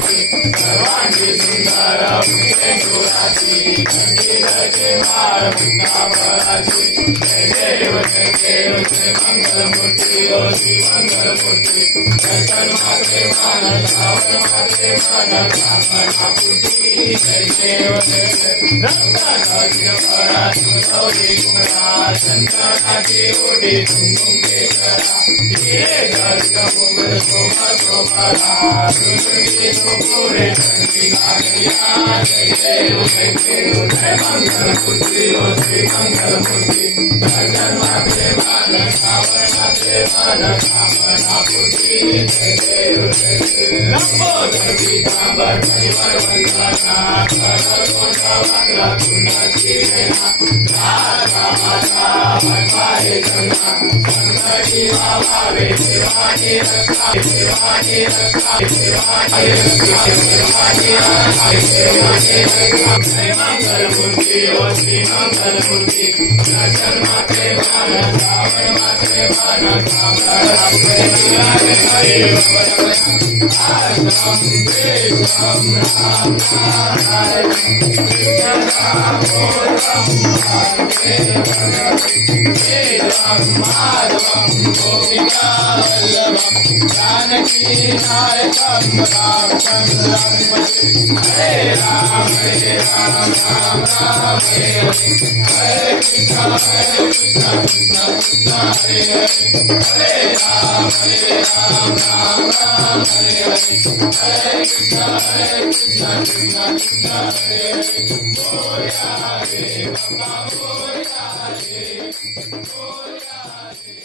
सर्वांगी सुंदर पुरेंदुराची कंठीधरे माळ मुक्ताफळाची जय देव जय देव जय मंगलमूर्ती ओ श्री मंगलमूर्ती दर्शन मात्रे मान श्रावण मात्रे मान कामनापूर्ती जय देव जय देव रंगाची फळाची गौरी कुमारा चंद्रकाची ओढी कुंकुम केशरा हिरे गर्ग मुगल शोभा शोभरा सुंदरी सुपुरे चंद्रिका गया जय देव जय देव जय मंगलमूर्ती ओ श्री मंगलमूर्ती दर्शन मात्रे मान श्रावण मात्रे मान कामनापूर्ती जय देव जय देव लंबोदर पीतांबर परिवार वंदना कर कोंडा वाकला कुंडाची वेणा राधा माता भटवारे गंगा संकटी वावावे शिवानी रक्षा शिवानी रक्षा शिवानी रक्षा शिवानी रक्षा शिवानी रक्षा जय मंगलमूर्ती ओ श्री मंगलमूर्ती दर्शन मात्रे मान श्रावण मात्रे मान कामनापूर्ती जय देव राम राम राम माधवम गोपिका वल्लभम जानकी नायकम रामचंद्रम हरे राम राम राम हरे कृष्ण कृष्ण कृष्ण हरे हरे राम राम राम हरे हरे कृष्ण कृष्ण कृष्ण हरे बोया रे बाबा बोया रे बोया रे